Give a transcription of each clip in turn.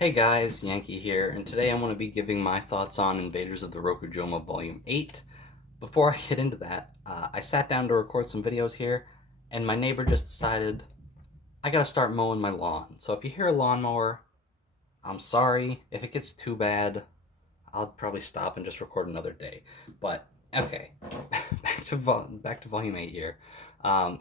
Hey guys, Yankee here, and today I'm going to be giving my thoughts on Invaders of the Rokujouma Volume 8. Before I get into that, I sat down to record some videos here, and my neighbor just decided I gotta start mowing my lawn. So if you hear a lawnmower, I'm sorry. If it gets too bad, I'll probably stop and just record another day. But, okay, back to Volume 8 here. Um,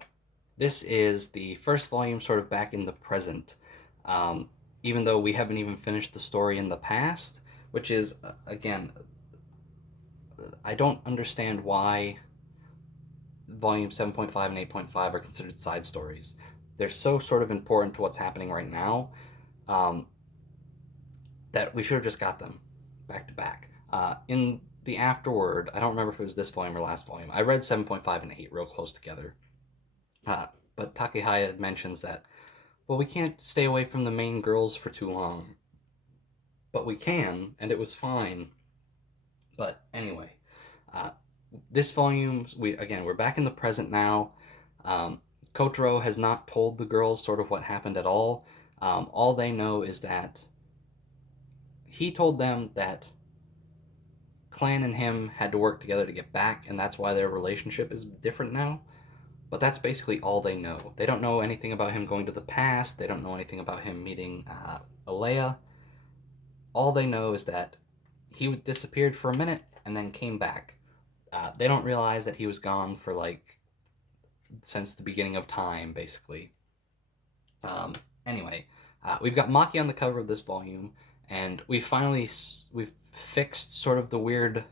this is the first volume sort of back in the present. Um, Even though we haven't even finished the story in the past, which is, again, I don't understand why volume 7.5 and 8.5 are considered side stories. They're so sort of important to what's happening right now um, that we should have just got them back to back. In the afterword, I don't remember if it was this volume or last volume, I read 7.5 and 8 real close together. Uh, but Takehaya mentions that, well, we can't stay away from the main girls for too long. But we can, and it was fine. But anyway, uh, this volume, we're back in the present now. Um, Kotaro has not told the girls sort of what happened at all. All they know is that he told them that Clan and him had to work together to get back, and that's why their relationship is different now. But that's basically all they know. They don't know anything about him going to the past. They don't know anything about him meeting Alea. All they know is that he disappeared for a minute and then came back. They don't realize that he was gone for like since the beginning of time, basically. Um, anyway, we've got Maki on the cover of this volume, and we've fixed sort of the weird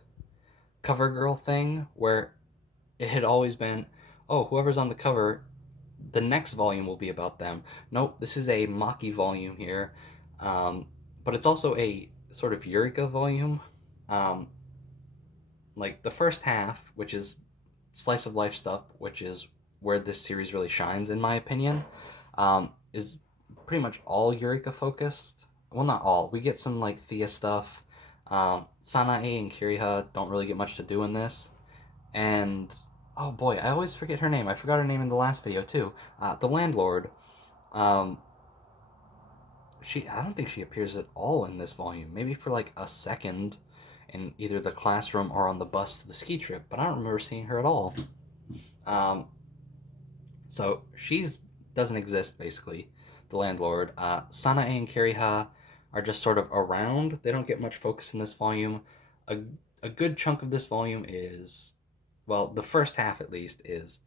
cover girl thing where it had always been, oh, whoever's on the cover, the next volume will be about them. Nope, this is a Maki volume here, but it's also a sort of Eureka volume. Um, like the first half, which is slice of life stuff, which is where this series really shines, in my opinion, is pretty much all Eureka focused. Well, not all. We get some like Thea stuff. Sanae and Kiriha don't really get much to do in this, and oh boy, I always forget her name. I forgot her name in the last video too. The landlord. Um, I don't think she appears at all in this volume. Maybe for like a second in either the classroom or on the bus to the ski trip, but I don't remember seeing her at all. Um, so she's doesn't exist basically. The landlord. Sanae and Kiriha are just sort of around. They don't get much focus in this volume. A a good chunk of this volume is, well, the first half at least is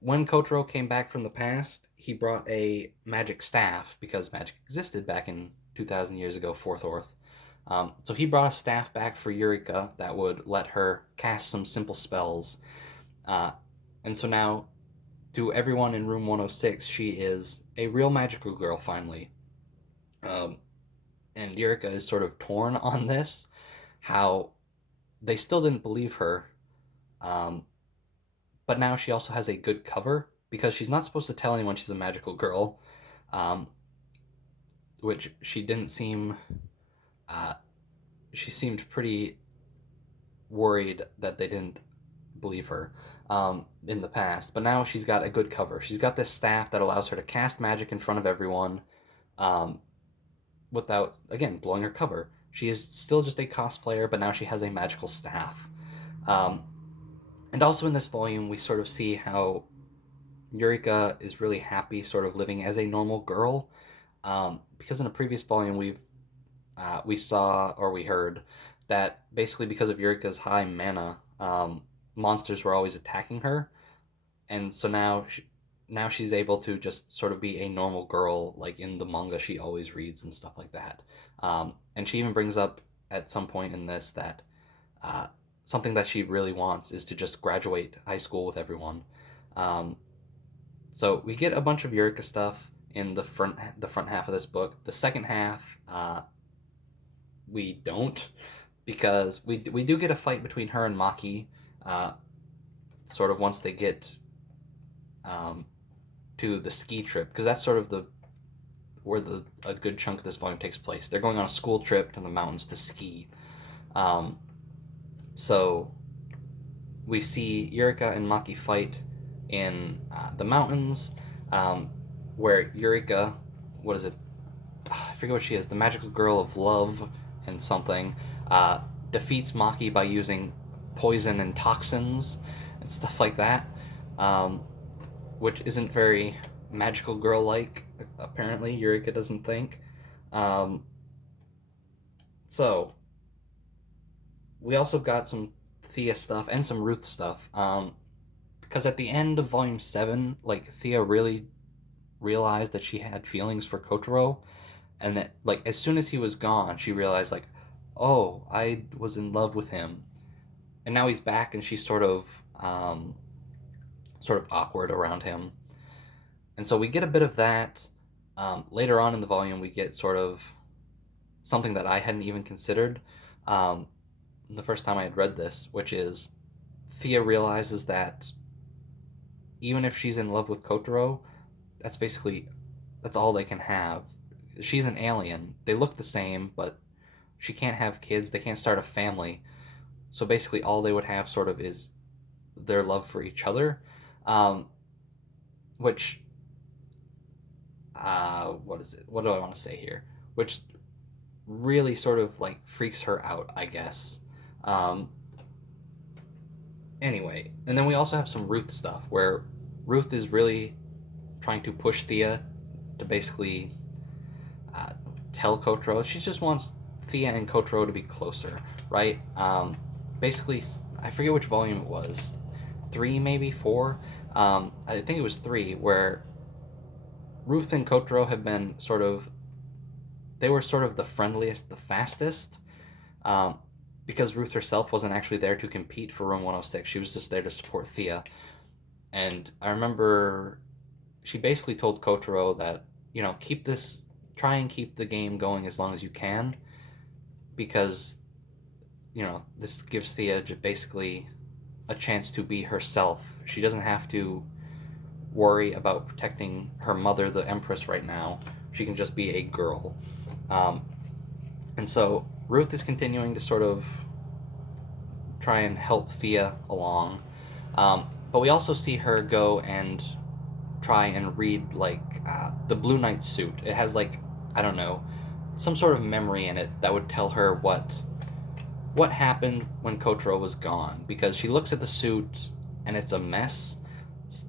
when Kotaro came back from the past, he brought a magic staff because magic existed back in 2,000 years ago, Fourth Orth. So he brought a staff back for Eureka that would let her cast some simple spells. Uh, and so now, to everyone in room 106, she is a real magical girl finally. Um, and Eureka is sort of torn on this, how they still didn't believe her. Um, but now she also has a good cover because she's not supposed to tell anyone she's a magical girl, um, which she didn't seem. Uh, she seemed pretty worried that they didn't believe her in the past, but now she's got a good cover. She's got this staff that allows her to cast magic in front of everyone um, without, again, blowing her cover. She is still just a cosplayer, but now she has a magical staff. Um, and also in this volume, we sort of see how Eureka is really happy sort of living as a normal girl. Because in a previous volume, we saw or we heard that basically because of Eureka's high mana, monsters were always attacking her, and so now she's able to just sort of be a normal girl, like in the manga she always reads and stuff like that. And she even brings up at some point in this that uh, something that she really wants is to just graduate high school with everyone. Um, so we get a bunch of Eureka stuff in the front half of this book. The second half, we don't, because we do get a fight between her and Maki, uh, sort of once they get um, to the ski trip, because that's sort of the where a good chunk of this volume takes place. They're going on a school trip to the mountains to ski. Um, so we see Eureka and Maki fight in the mountains, um, where Eureka, what is it? I forget what she is, the magical girl of love and something, uh, defeats Maki by using poison and toxins and stuff like that, um, which isn't very magical girl like, apparently. Eureka doesn't think. Um, so, we also got some Thea stuff and some Ruth stuff. Because at the end of Volume 7, like, Thea really realized that she had feelings for Kotaro, and that, like, as soon as he was gone, she realized, like, oh, I was in love with him. And now he's back, and she's sort of awkward around him. And so we get a bit of that. Later on in the volume, we get sort of something that I hadn't even considered um, the first time I had read this, which is Thea realizes that even if she's in love with Kotaro, that's all they can have. She's an alien. They look the same, but she can't have kids. They can't start a family. So basically, all they would have sort of is their love for each other, um, which what is it? What do I want to say here? Which really sort of like freaks her out, I guess. Um, anyway, and then we also have some Ruth stuff where Ruth is really trying to push Thea to basically uh, tell Kotaro. She just wants Thea and Kotaro to be closer, right? Basically, I forget which volume it was. 3, maybe 4. I think it was 3, where Ruth and Kotaro have been they were sort of the friendliest, the fastest, um, because Ruth herself wasn't actually there to compete for Room 106. She was just there to support Thea. And I remember she basically told Kotaro that, try and keep the game going as long as you can, because, this gives Thea basically a chance to be herself. She doesn't have to worry about protecting her mother, the Empress, right now. She can just be a girl. Um, and so Ruth is continuing to sort of try and help Thea along. But we also see her go and try and read, like, the Blue Knight suit. It has, like, I don't know, some sort of memory in it that would tell her what happened when Kotaro was gone, because she looks at the suit and it's a mess.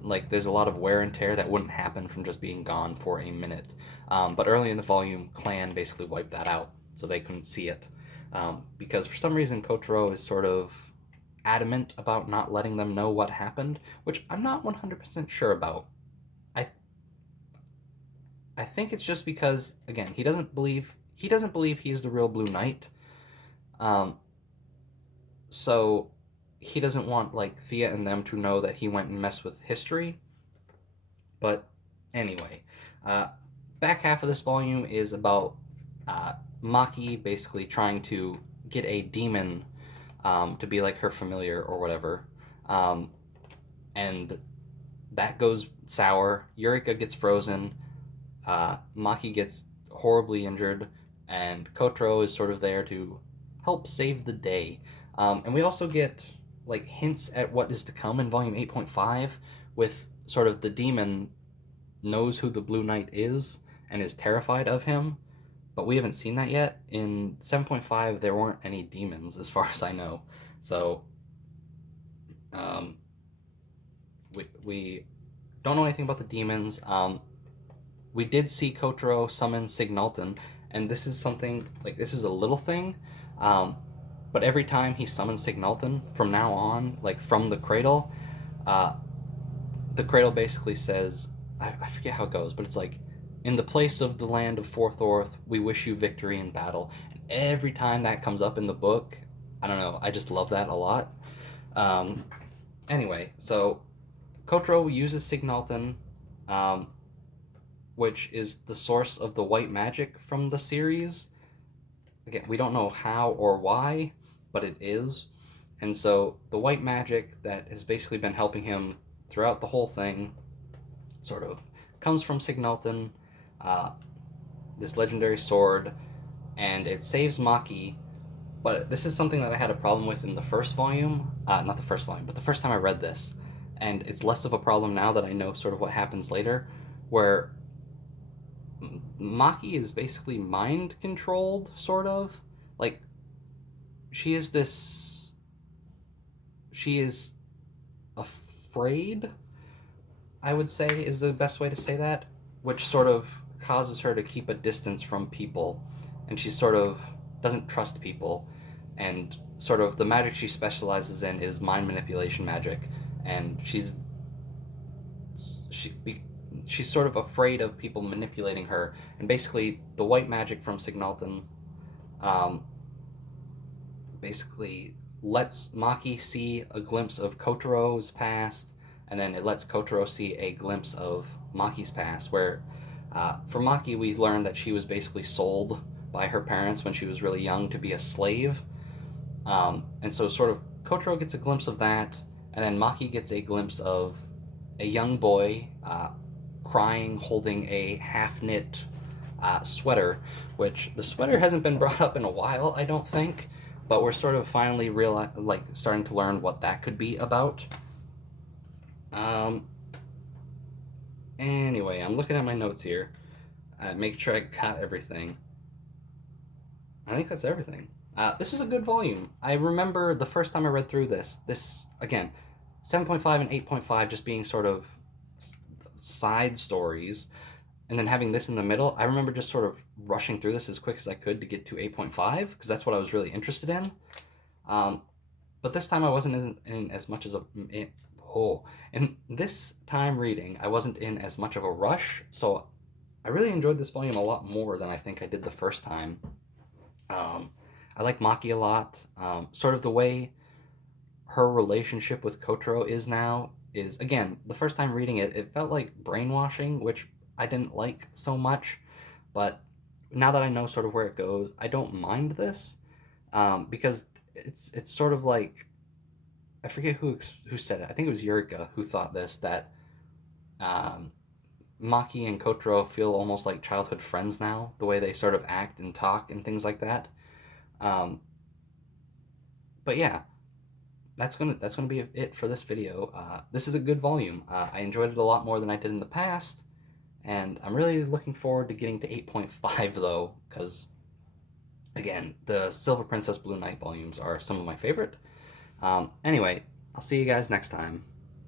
Like, there's a lot of wear and tear that wouldn't happen from just being gone for a minute. But early in the volume, Clan basically wiped that out, so they couldn't see it. Because for some reason, Kotaro is sort of adamant about not letting them know what happened, which I'm not 100% sure about. I I think it's just because, again, he doesn't believe he is the real Blue Knight. Um, so he doesn't want, like, Thea and them to know that he went and messed with history. But anyway, uh, back half of this volume is about Maki basically trying to get a demon to be like her familiar or whatever. And that goes sour. Eureka gets frozen. Maki gets horribly injured, and Kotaro is sort of there to help save the day. And we also get, like, hints at what is to come in volume 8.5, with sort of the demon knows who the Blue Knight is and is terrified of him, but we haven't seen that yet. In 7.5, there weren't any demons, as far as I know. So, we don't know anything about the demons. We did see Kotaro summon Signalton, and this is something, like, this is a little thing, but every time he summons Signalton from now on, like, from the cradle basically says, I forget how it goes, but it's like, in the place of the land of Forthorth, we wish you victory in battle. And every time that comes up in the book, I don't know, I just love that a lot. Anyway, so Kotaro uses Signalton, which is the source of the white magic from the series. Again, we don't know how or why, but it is. And so the white magic that has basically been helping him throughout the whole thing sort of comes from Signalton, this legendary sword, and it saves Maki. But this is something that I had a problem with in the first volume. Not the first volume, but the first time I read this. And it's less of a problem now that I know sort of what happens later, where Maki is basically mind controlled, sort of. Like, she is this. She is afraid, I would say, is the best way to say that, which sort of causes her to keep a distance from people. And she sort of doesn't trust people. And sort of the magic she specializes in is mind manipulation magic. And she she's sort of afraid of people manipulating her. And basically, the white magic from Signalton um, basically lets Maki see a glimpse of Kotaro's past, and then it lets Kotaro see a glimpse of Maki's past. Where for Maki, we learned that she was basically sold by her parents when she was really young to be a slave, and so sort of Kotaro gets a glimpse of that, and then Maki gets a glimpse of a young boy crying, holding a half knit sweater, which the sweater hasn't been brought up in a while, I don't think, but we're sort of finally starting to learn what that could be about. Um, anyway, I'm looking at my notes here, make sure I got everything. I think that's everything. This is a good volume. I remember the first time I read through this again, 7.5 and 8.5 just being sort of side stories, and then having this in the middle. I remember just sort of rushing through this as quick as I could to get to 8.5 because that's what I was really interested in. Um, but this time I wasn't in as much as a and this time reading I wasn't in as much of a rush, so I really enjoyed this volume a lot more than I think I did the first time. Um, I like Maki a lot. Sort of the way her relationship with Kotaro is now is, again, the first time reading it, it felt like brainwashing, which I didn't like so much. But now that I know sort of where it goes, I don't mind this, because it's sort of like, I forget who said it. I think it was Yurika who thought this, that um, Maki and Kotaro feel almost like childhood friends now, the way they sort of act and talk and things like that. Um, but yeah, that's gonna be it for this video. This is a good volume. I enjoyed it a lot more than I did in the past, and I'm really looking forward to getting to 8.5 though, because again, the Silver Princess Blue Knight volumes are some of my favorite. Anyway, I'll see you guys next time.